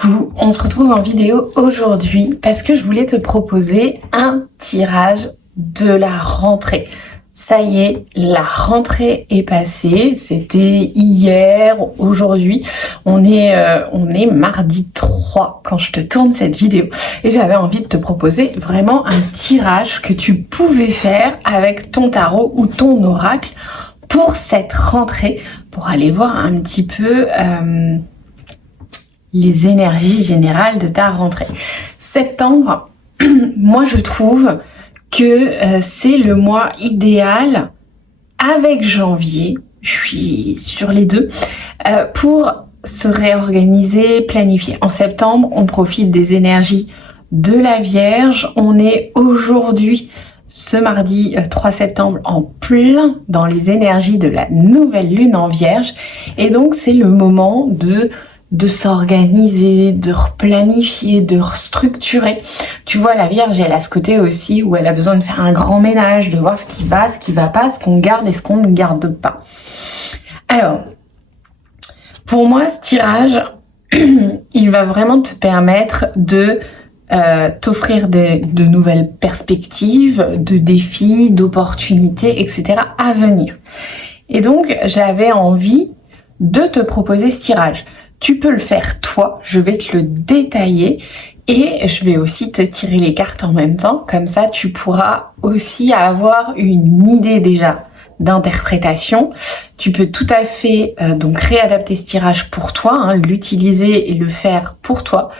Coucou, on se retrouve en vidéo aujourd'hui parce que je voulais te proposer un tirage de la rentrée. Ça y est, la rentrée est passée, c'était hier, aujourd'hui, on est mardi 3 quand je te tourne cette vidéo et j'avais envie de te proposer vraiment un tirage que tu pouvais faire avec ton tarot ou ton oracle pour cette rentrée, pour aller voir un petit peu les énergies générales de ta rentrée. Septembre, moi je trouve que c'est le mois idéal avec janvier, je suis sur les deux, pour se réorganiser, planifier. En septembre, on profite des énergies de la Vierge. On est aujourd'hui, ce mardi 3 septembre, en plein dans les énergies de la nouvelle lune en Vierge. Et donc, c'est le moment de s'organiser, de replanifier, de restructurer. Tu vois, la Vierge, elle a ce côté aussi où elle a besoin de faire un grand ménage, de voir ce qui va pas, ce qu'on garde et ce qu'on ne garde pas. Alors, pour moi, ce tirage, il va vraiment te permettre de t'offrir de nouvelles perspectives, de défis, d'opportunités, etc. à venir. Et donc, j'avais envie de te proposer ce tirage. Tu peux le faire toi, je vais te le détailler et je vais aussi te tirer les cartes en même temps. Comme ça, tu pourras aussi avoir une idée déjà d'interprétation. Tu peux tout à fait donc réadapter ce tirage pour toi, l'utiliser et le faire pour toi.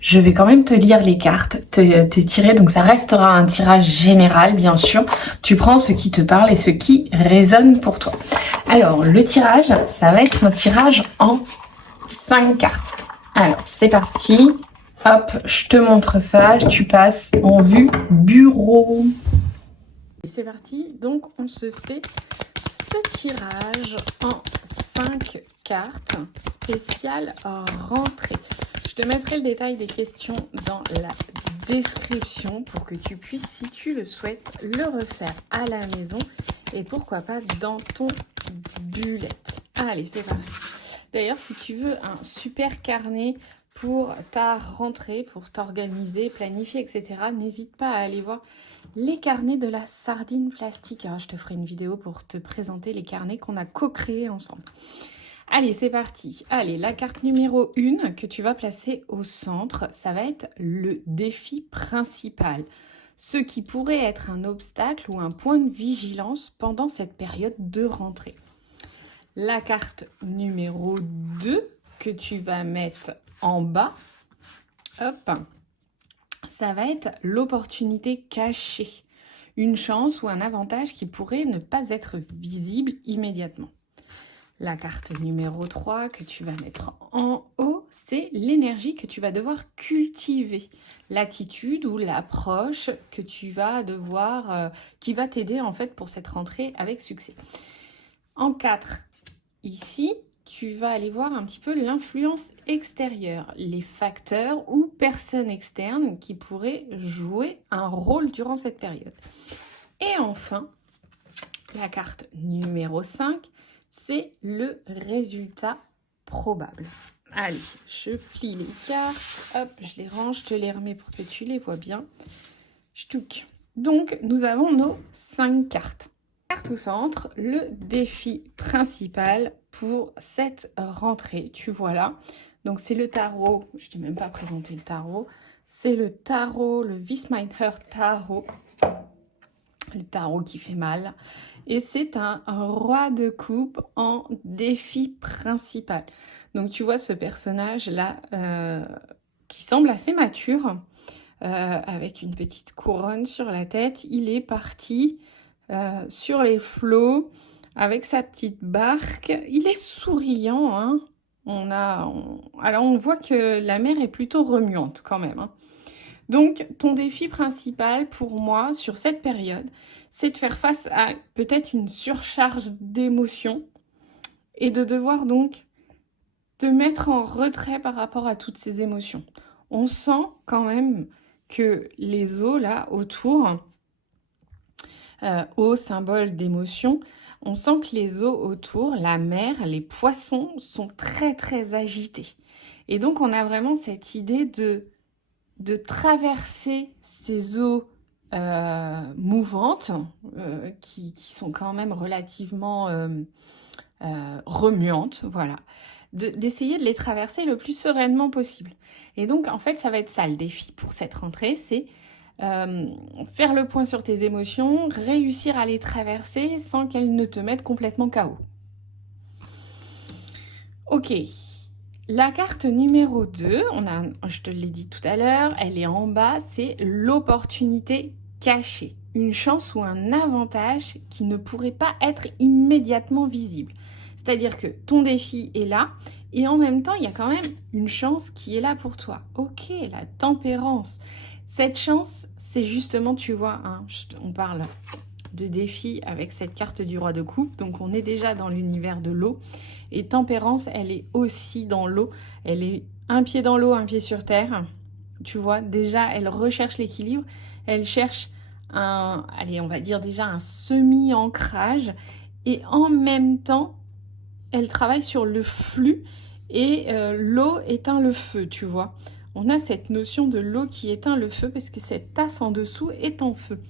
Je vais quand même te lire les cartes, te tirer, donc ça restera un tirage général bien sûr. Tu prends ce qui te parle et ce qui résonne pour toi. Alors le tirage, ça va être un tirage en 5 cartes. Alors c'est parti, hop, je te montre ça, tu passes en vue bureau. Et c'est parti, donc on se fait ce tirage en 5 cartes spéciales rentrée. Je te mettrai le détail des questions dans la description pour que tu puisses, si tu le souhaites, le refaire à la maison et pourquoi pas dans ton bullet. Allez, c'est parti. D'ailleurs, si tu veux un super carnet pour ta rentrée, pour t'organiser, planifier, etc., n'hésite pas à aller voir les carnets de la sardine plastique. Alors, je te ferai une vidéo pour te présenter les carnets qu'on a co-créés ensemble. Allez, c'est parti. Allez, la carte numéro 1 que tu vas placer au centre, ça va être le défi principal. Ce qui pourrait être un obstacle ou un point de vigilance pendant cette période de rentrée. La carte numéro 2 que tu vas mettre en bas, hop, ça va être l'opportunité cachée. Une chance ou un avantage qui pourrait ne pas être visible immédiatement. La carte numéro 3 que tu vas mettre en haut, c'est l'énergie que tu vas devoir cultiver. L'attitude ou l'approche que tu vas devoir, qui va t'aider en fait pour cette rentrée avec succès. En 4, ici, tu vas aller voir un petit peu l'influence extérieure, les facteurs ou personnes externes qui pourraient jouer un rôle durant cette période. Et enfin, la carte numéro 5, c'est le résultat probable. Allez, je plie les cartes, hop, je les range, je te les remets pour que tu les vois bien. Ch'touk. Donc, nous avons nos 5 cartes. Carte au centre, le défi principal pour cette rentrée. Tu vois là, donc c'est le tarot, je ne t'ai même pas présenté le tarot, c'est le tarot, le Wismeister tarot, le tarot qui fait mal. Et c'est un roi de coupe en défi principal. Donc tu vois ce personnage-là qui semble assez mature, avec une petite couronne sur la tête. Il est parti sur les flots avec sa petite barque. Il est souriant, hein. Alors on voit que la mer est plutôt remuante quand même, hein. Donc, ton défi principal pour moi sur cette période, c'est de faire face à peut-être une surcharge d'émotions et de devoir donc te mettre en retrait par rapport à toutes ces émotions. On sent quand même que les eaux là autour, eau symbole d'émotion, on sent que les eaux autour, la mer, les poissons sont très très agités. Et donc, on a vraiment cette idée de traverser ces eaux mouvantes qui sont quand même relativement remuantes, voilà. D'essayer de les traverser le plus sereinement possible. Et donc, en fait, ça va être ça le défi pour cette rentrée, c'est faire le point sur tes émotions, réussir à les traverser sans qu'elles ne te mettent complètement KO. Ok, la carte numéro 2, je te l'ai dit tout à l'heure, elle est en bas, c'est l'opportunité cachée. Une chance ou un avantage qui ne pourrait pas être immédiatement visible. C'est-à-dire que ton défi est là, et en même temps, il y a quand même une chance qui est là pour toi. Ok, la tempérance. Cette chance, c'est justement, tu vois, on parle de défi avec cette carte du roi de coupe, donc on est déjà dans l'univers de l'eau. Et tempérance, elle est aussi dans l'eau. Elle est un pied dans l'eau, un pied sur terre. Tu vois, déjà, elle recherche l'équilibre. Elle cherche on va dire déjà un semi-ancrage. Et en même temps, elle travaille sur le flux et l'eau éteint le feu, tu vois. On a cette notion de l'eau qui éteint le feu parce que cette tasse en dessous est en feu.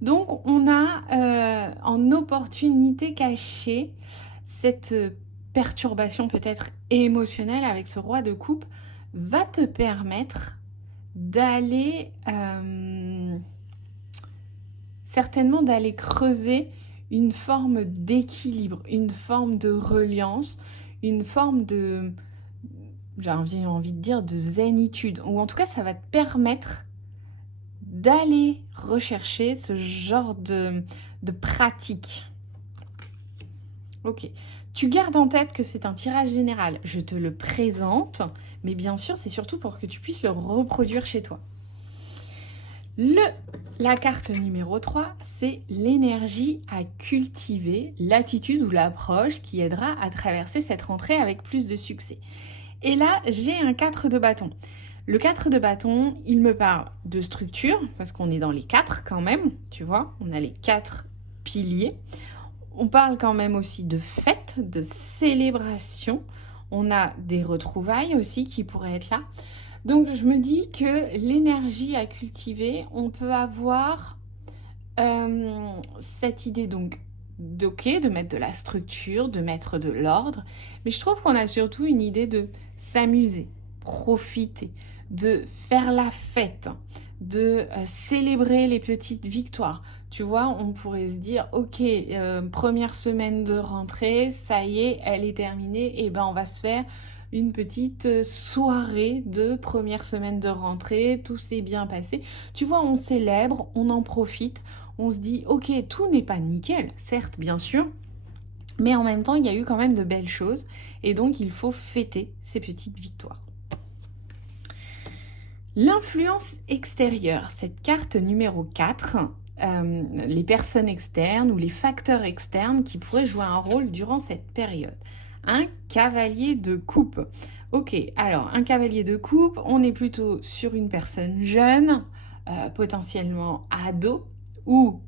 Donc, on a en opportunité cachée cette perturbation peut-être émotionnelle avec ce roi de coupe va te permettre d'aller certainement d'aller creuser une forme d'équilibre, une forme de reliance, une forme de, j'ai envie de dire, de zénitude. Ou en tout cas, ça va te permettre d'aller rechercher ce genre de pratique. Ok. Tu gardes en tête que c'est un tirage général. Je te le présente, mais bien sûr, c'est surtout pour que tu puisses le reproduire chez toi. La carte numéro 3, c'est l'énergie à cultiver, l'attitude ou l'approche qui aidera à traverser cette rentrée avec plus de succès. Et là, j'ai un 4 de bâton. Le 4 de bâton, il me parle de structure, parce qu'on est dans les 4 quand même, tu vois, on a les 4 piliers. On parle quand même aussi de fête, de célébration. On a des retrouvailles aussi qui pourraient être là. Donc, je me dis que l'énergie à cultiver, on peut avoir cette idée donc de mettre de la structure, de mettre de l'ordre. Mais je trouve qu'on a surtout une idée de s'amuser, profiter, de faire la fête, de célébrer les petites victoires. Tu vois, on pourrait se dire, ok, première semaine de rentrée, ça y est, elle est terminée, et ben on va se faire une petite soirée de première semaine de rentrée, tout s'est bien passé. Tu vois, on célèbre, on en profite, on se dit, ok, tout n'est pas nickel, certes, bien sûr, mais en même temps, il y a eu quand même de belles choses, et donc il faut fêter ces petites victoires. L'influence extérieure, cette carte numéro 4, les personnes externes ou les facteurs externes qui pourraient jouer un rôle durant cette période. Un cavalier de coupe. Ok, alors un cavalier de coupe, on est plutôt sur une personne jeune, potentiellement ado ou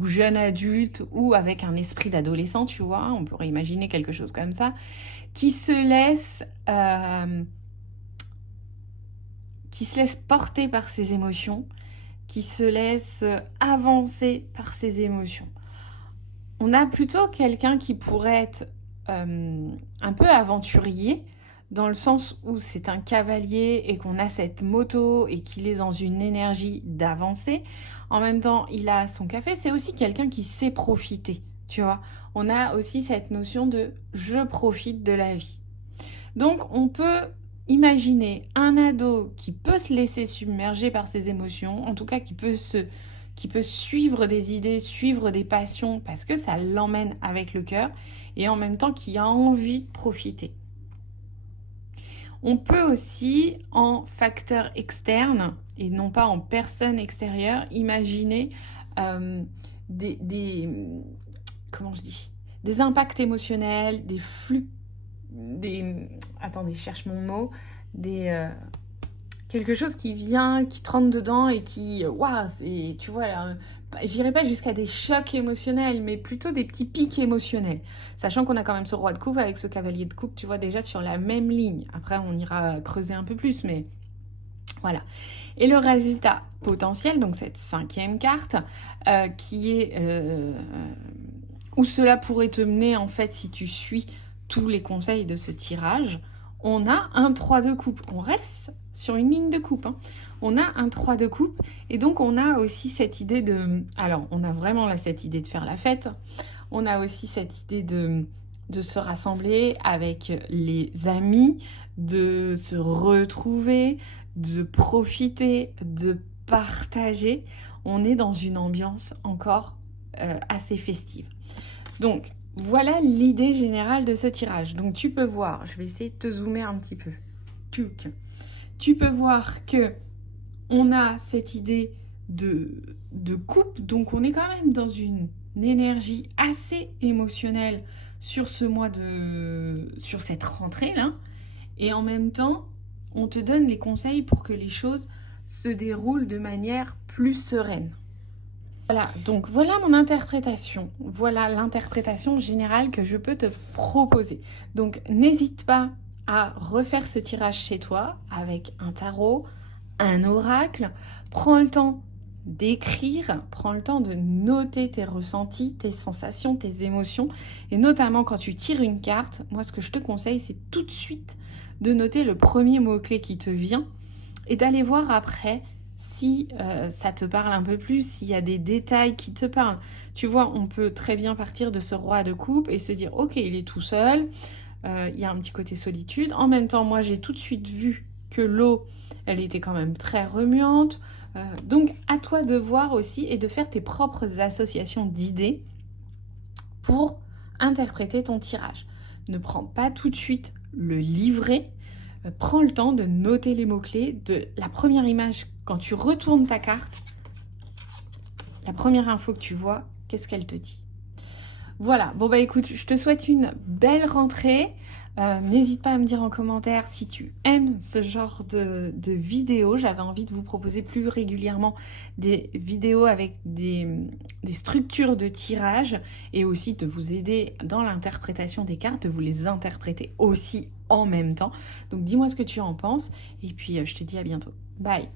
jeune adulte ou avec un esprit d'adolescent, tu vois, on pourrait imaginer quelque chose comme ça, qui se laisse porter par ses émotions, qui se laisse avancer par ses émotions. On a plutôt quelqu'un qui pourrait être un peu aventurier, dans le sens où c'est un cavalier et qu'on a cette moto et qu'il est dans une énergie d'avancer. En même temps, il a son café. C'est aussi quelqu'un qui sait profiter, tu vois. On a aussi cette notion de « je profite de la vie ». Donc, on peut imaginer un ado qui peut se laisser submerger par ses émotions, en tout cas qui peut suivre des idées, suivre des passions, parce que ça l'emmène avec le cœur, et en même temps qui a envie de profiter. On peut aussi, en facteur externe, et non pas en personne extérieure, imaginer des impacts émotionnels, des flux, attendez, je cherche mon mot, quelque chose qui vient, qui te rentre dedans et qui, waouh, c'est, tu vois, j'irai pas jusqu'à des chocs émotionnels, mais plutôt des petits pics émotionnels. Sachant qu'on a quand même ce roi de coupe avec ce cavalier de coupe, tu vois, déjà sur la même ligne. Après, on ira creuser un peu plus, mais voilà. Et le résultat potentiel, donc cette 5e carte, qui est où cela pourrait te mener en fait si tu suis tous les conseils de ce tirage, on a un 3 de coupe. On reste sur une ligne de coupe. Hein. On a un 3 de coupe et donc on a aussi cette idée de... Alors, on a vraiment là cette idée de faire la fête. On a aussi cette idée de se rassembler avec les amis, de se retrouver, de profiter, de partager. On est dans une ambiance encore assez festive. Donc, voilà l'idée générale de ce tirage. Donc, tu peux voir, je vais essayer de te zoomer un petit peu. Tu peux voir que on a cette idée de coupe. Donc, on est quand même dans une énergie assez émotionnelle sur ce mois sur cette rentrée-là. Et en même temps, on te donne les conseils pour que les choses se déroulent de manière plus sereine. Voilà, donc voilà mon interprétation. Voilà l'interprétation générale que je peux te proposer. Donc n'hésite pas à refaire ce tirage chez toi avec un tarot, un oracle. Prends le temps d'écrire, prends le temps de noter tes ressentis, tes sensations, tes émotions. Et notamment quand tu tires une carte, moi ce que je te conseille, c'est tout de suite de noter le premier mot-clé qui te vient et d'aller voir après si ça te parle un peu plus, s'il y a des détails qui te parlent. Tu vois, on peut très bien partir de ce roi de coupe et se dire, ok, il est tout seul, il y a un petit côté solitude. En même temps, moi, j'ai tout de suite vu que l'eau, elle était quand même très remuante. Donc, à toi de voir aussi et de faire tes propres associations d'idées pour interpréter ton tirage. Ne prends pas tout de suite le livret. Prends le temps de noter les mots-clés de la première image. Quand tu retournes ta carte, la première info que tu vois, qu'est-ce qu'elle te dit? Voilà, bon bah écoute, je te souhaite une belle rentrée. N'hésite pas à me dire en commentaire si tu aimes ce genre de vidéos. J'avais envie de vous proposer plus régulièrement des vidéos avec des structures de tirage et aussi de vous aider dans l'interprétation des cartes, de vous les interpréter aussi en même temps. Donc dis-moi ce que tu en penses et puis je te dis à bientôt. Bye!